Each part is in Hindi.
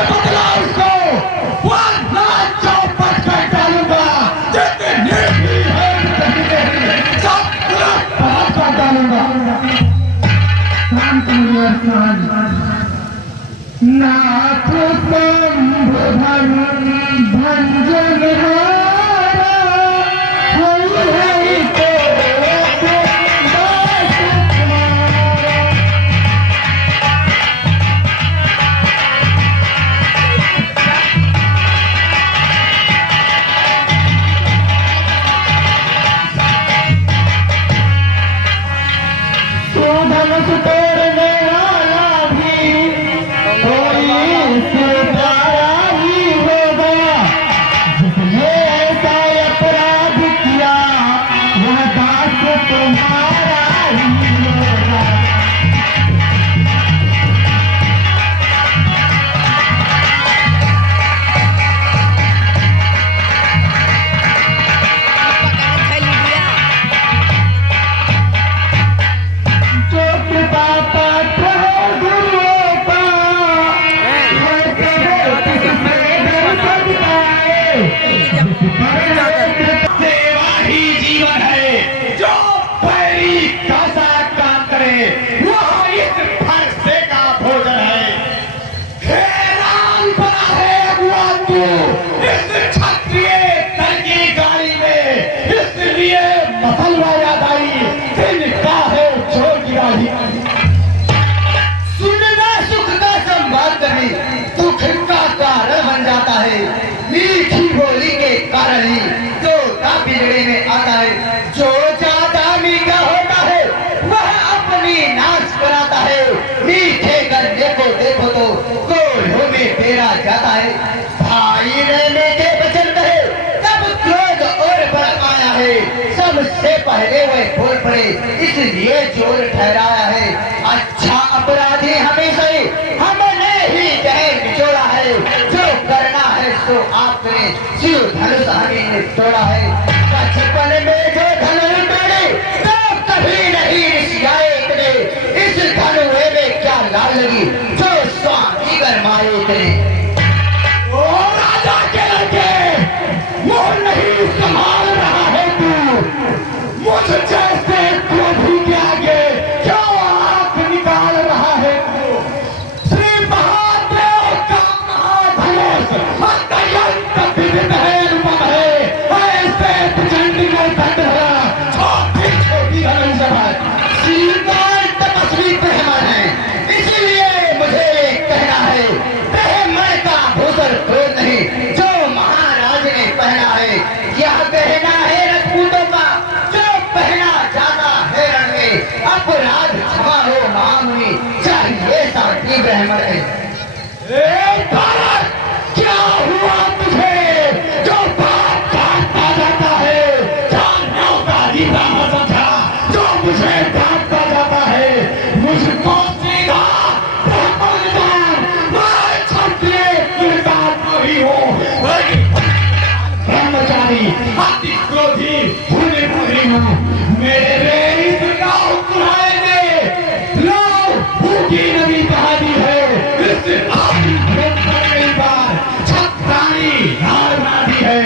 से बदला उसको वरना चौपट कर डालूंगा। जितने भी है सब उलट कर डालूंगा। शांत नाथ भंजन मीठी बोली के कारण ही जो बिगड़े में आता है। जो ज्यादा मीठा होता है वह अपनी नाश कराता है। मीठे गन्ने को देखो तो कोल्हों में फेरा जाता है। भाई रहने के वचन कहे तब क्रोध और बढ़ आया है। सबसे पहले वह बोल पड़े इसलिए जोर ठहराया है। अच्छा अपराधी हमेशा हमने ही जहर निचोड़ा है। जो करना है तो आपने शिव धनुष हमें तोड़ा है। बचपन में जो धनुष तोड़े तो कभी नहीं रिसियाए इतने। इस धनुए में क्या लाल लगी जो स्वामी गरमाए इतने। ओ राजा के लड़के मुंह नहीं संभाल रहा है तू। मुझ जैसे क्रोधी के आगे क्यों आंख निकाल रहा है तू। श्री महादेव का महाधनुष अत्यंत विविध है रूपम है। ऐसे प्रचंड में दंड है छोटी छोटी धनुष है। श्रीमान तपस्वी ब्राह्मण है इसलिए मुझे कहना है ब्राह्मण का भूषण क्रोध नहीं जो महाराज ने पहना है। यह कहना है राजपूतों का जो पहना जाता है रण में। अपराध क्षमा हो महामुनि चाहिए शांति ब्राह्मण है। भारत क्या हुआ तुझे जो बात काटता जाता है। जानों का ही ब्राह्मण समझा जो मुझे काटता जाता है। मुझको सीधा ब्राह्मण जान मैं क्षत्रिय निर्दात नहीं हूँ। ब्रह्मचारी अति क्रोधी भूले पूरी हूँ। मेरे इस गाँव कुराए में लो भूखी नदी बहा दी है। इस आदि कई बार छत्राणी नार बना दी है।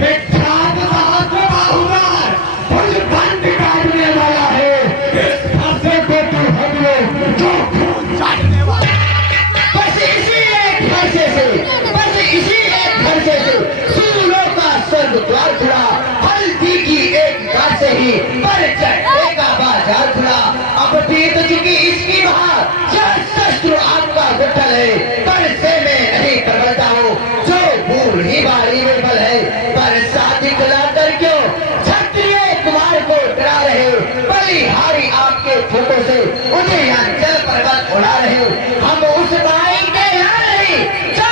विख्यात साहस में बाहुदार भुज बंद काटने वाला है। इस फंसे को तू हटो जो खून चाटने वाला। बस इसी एक फंसे से सूलों का स्वर्ग द्वार खुला। हल्दी की एक गांठ से ही पर चढ़ने का बाजार खुला। अब बीत चुकी इसकी बहार यह शस्त्र आपका गुठल है। पर से मैं नहीं प्रबलता हूँ जो बूढ़ी बारी में बल है। पर शादी दिलाकर क्यों क्षत्रिय कुमार को डरा रहे। बलिहारी आपके फोटो से उन्हें अंचल पर्वत उड़ा रहे। हम उस बाई के यहाँ नहीं जो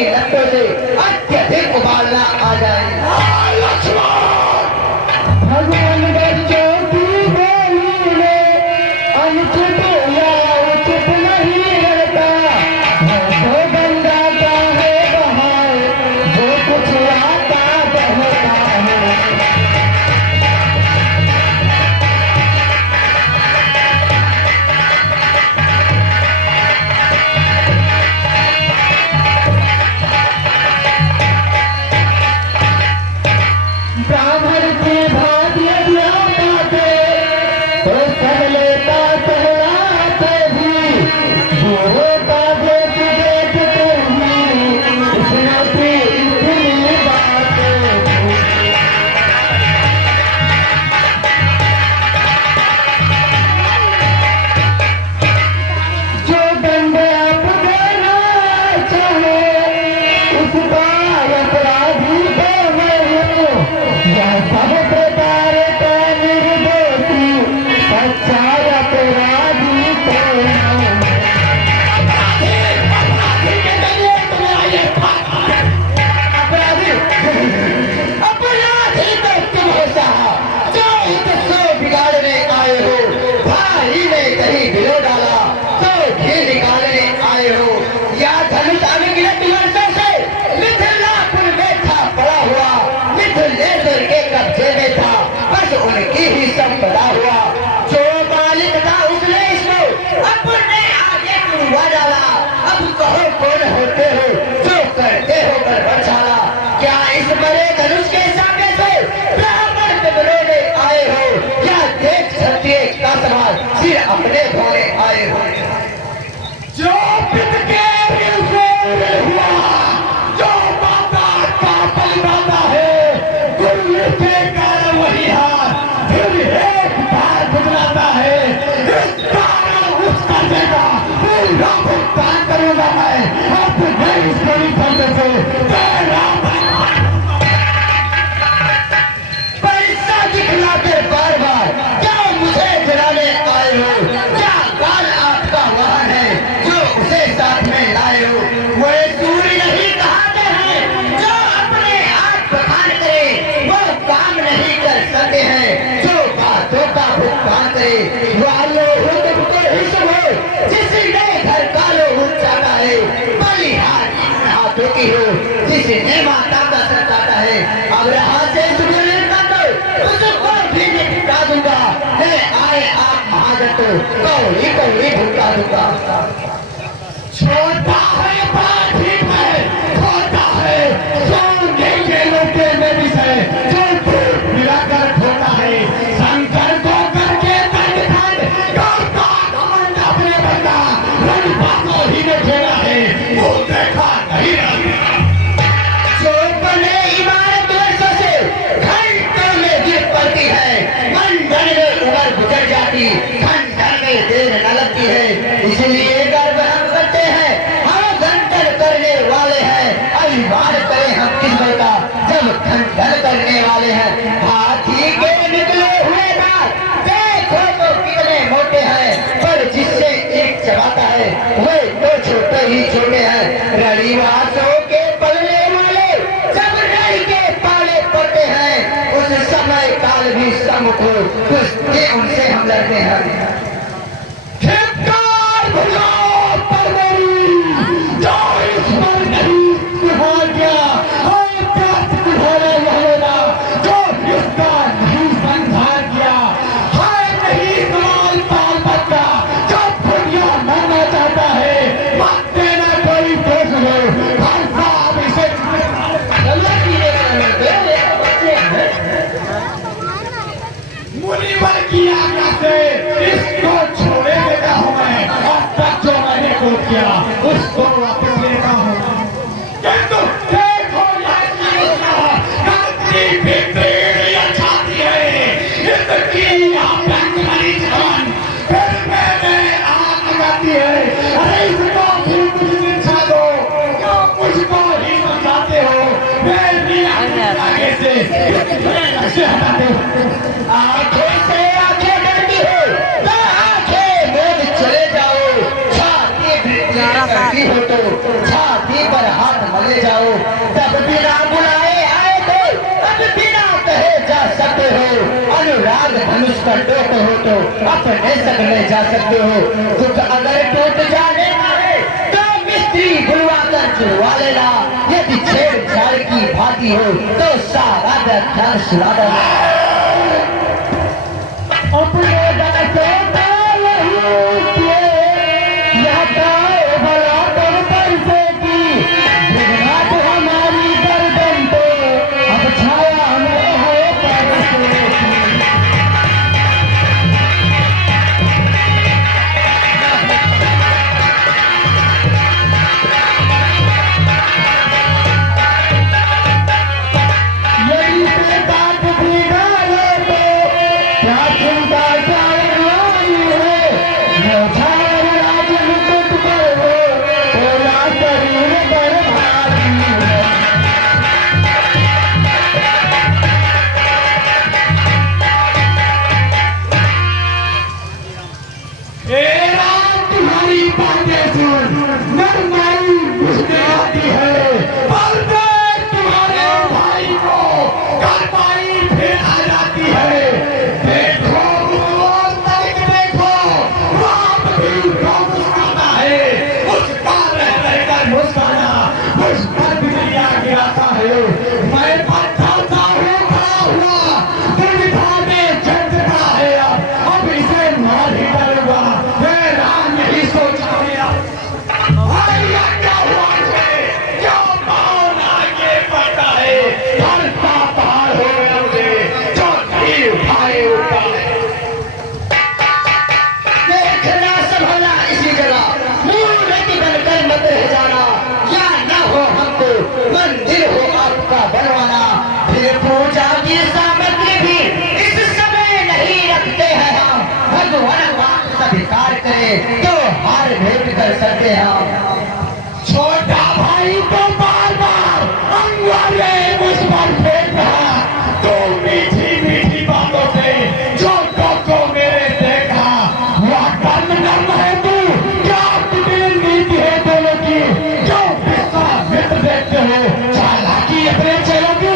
की लतों से अत्यधिक उबालना आ जाए। भगवान बच्चों की बोली में अनुचित या उचित नहीं रहता, वो गंगा का है बहाव, जो कुछ आता बहता है। ब्राह्मण की भांति पाते तो सब लेता कहलाते भी, गुरु का देख देखते ही इसने भी इतनी बातें। जो दंड आप देना चाहे उसका अपराधी को मैं, यह सब प्रकार का निर्दोषी सच्चा अपराधी को अपराधी तो तुम हो साहब, जो इसको बिगाड़ने आए हो। भाई ने कहीं भिगो डाला तो घी निकालने आए हो, या धनुष अनगिनत वर्षों से मिथिलापुर में था पड़ा हुआ, मिथिलेश्वर के कब्जे में था, बस उनकी ही संपदा हुआ। जो मालिक था उसने इसको अपने आगे टूंगा डाला। अब कहो कौन होते हो जो करते हो कर बचाला, क्या इस बड़े धनुष के सामने से ब्राह्मण बिमरोने आए हो, या देख क्षत्रिय का सवाल सिर अपने धोने आए हो। जो पित के दिल से हुआ, जो माता का बलिदाता है, गुरु के कारण वही हार फिर एक बार गुजराता है। इस कारण उसका देगा पूरा भुगतान करूंगा मैं, अब नहीं छोड़ी करने से पैसा दिखला के बार बार क्या मुझे जलाने आए हो, क्या काल आपका वाहन है जो उसे साथ में लाए हो। वो सूर्य नहीं कहाते हैं जो अपने आप बखान करे, वो काम नहीं कर सकते हैं जो बातों का भुगतान करे। वालो जिसने घर का लो चाहता है, बलिहार हाथों की हो जिसने माता का सर काटा है। अब रहा से उसको भी निपटा दूंगा, मैं आए आप महाजन तो कौड़ी कौड़ी भुगता दूंगा। छोटा है बाठी में छोटा है, सोने के लोटे में भी से जो दूर मिलाकर छोटा है। शंकर को करके दंड करता घमंड अपने बंदा, रंग बातों ही ने खेला है, वो देखा नहीं रहा। जो बने इमारत वर्षों से घंटों में गिर पड़ती है, मंडल में उबर गुजर जाती, खंडर में देर न लगती है। इसलिए गर्व हम करते हैं, हम खंडन करने वाले हैं। अभिमान करें हम किस का जब खंडन करने वाले हैं। हाथी के निकले हुए दांत देखो तो कितने मोटे हैं, पर जिससे एक चबाता है वे तो छोटे ही छोटे हैं। रविवासों के पलने वाले जब रही के पाले पड़ते हैं, उस समय काल भी सम्मुख हो कुश्ती उनसे हम लड़ते हैं। जो इस पर नहीं सुधार गया, जो इसका नहीं संधार किया, हाय नहीं सवाल पाल बच्चा जो दुनिया मरना चाहता है, मत देना कोई दोष हो, हर साहब इसे मुनिवर की आज्ञा से इसको छोड़े देता हूँ मैं, और तक जो मैंने को किया उसको वापस लेता हूँ। किंतु देखो छाती है इसकी फिर मैंने आग लगाती है। अरे इसको भी कुछ शिक्षा दो, क्यों मुझको ही समझाते हो। मैं आगे से हटाते हो, आंखें से आंखें करती हो तो आंखें मोड़ चले जाओ। छाती करती हो तो छाती पर हाथ ले जाओ। तब बिना बुलाए आए थे, अब बिना कहे जा सकते हो। अनुराग धनुष का टोक हो तो अपने संग ले जा सकते हो। दुख अगर टूट जाने का है तो मिस्त्री बुलवा कर जुड़वा लेना। यदि छेड़छाड़ की भांति हो तो सारा ध्यान सुना देना। अपने मंदिर हो आपका बनवाना। फिर पूजा की सामग्री भी इस समय नहीं रखते हैं हम। भगवान वाक स्वीकार करे तो हार भेंट कर सकते हैं। छोटा भाई तो बार बार अंगारे मुझ पर फेंक रहा तो मीठी मीठी बातों से जो को मेरे देखा वह कर्म नर्म है। तू क्या नीति है दोनों की जो देखते हो चालाकी अपने चेलों की।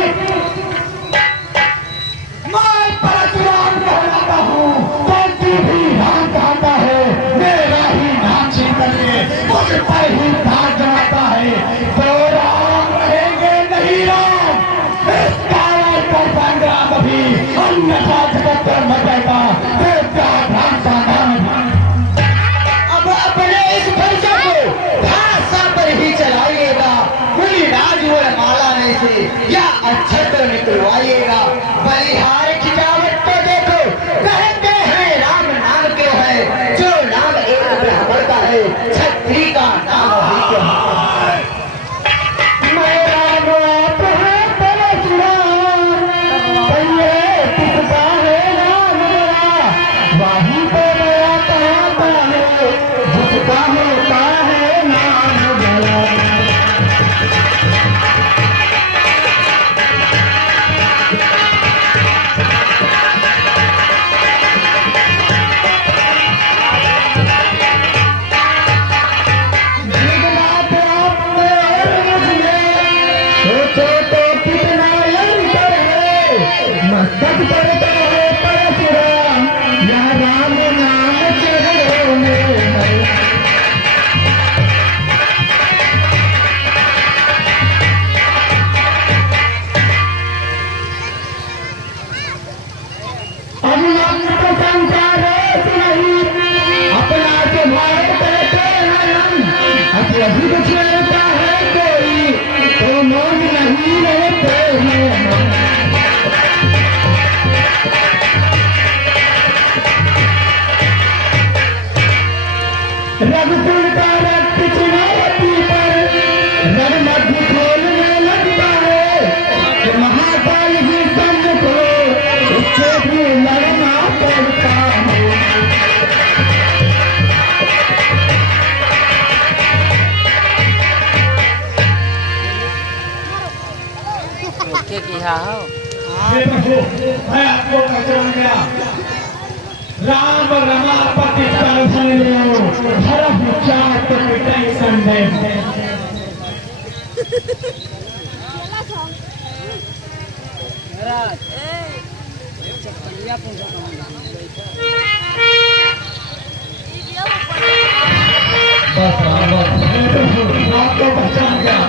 मैं परशुराम कहलाता हूँ तो तू भी राम कहता है। मेरा ही नाम छीन करके मुझ पर ही धार जमाता है। तो राम रहेंगे नहीं राम, इस कारण पर संग्राम भी अन्यथा जगत पर मचेगा। राम का नाम अब अपने इस खर्चा को भाषा पर ही चलाइएगा। माला में से या अक्षत्र निकलवाइएगा। बलिहार खिजावट तो देखो, कहते हैं राम नाम क्यों है। जो नाम एक ब्राह्मण का है छत्री का नाम भी क्यों है। मैं राम आप है परशुराम, किसका है नाम मेरा वही तो मेरा कहता है। जिसका होता है नाम मेरा रघुकुल का रक्त चुनावती पर रण मध्य खोलने लगता है। महाकाल ही संग को उससे भी लड़ना पड़ता है। क्या हो? मैं आपको पहचान गया। राम रमापति धर्म चात संदेह बस आपको पहचान गया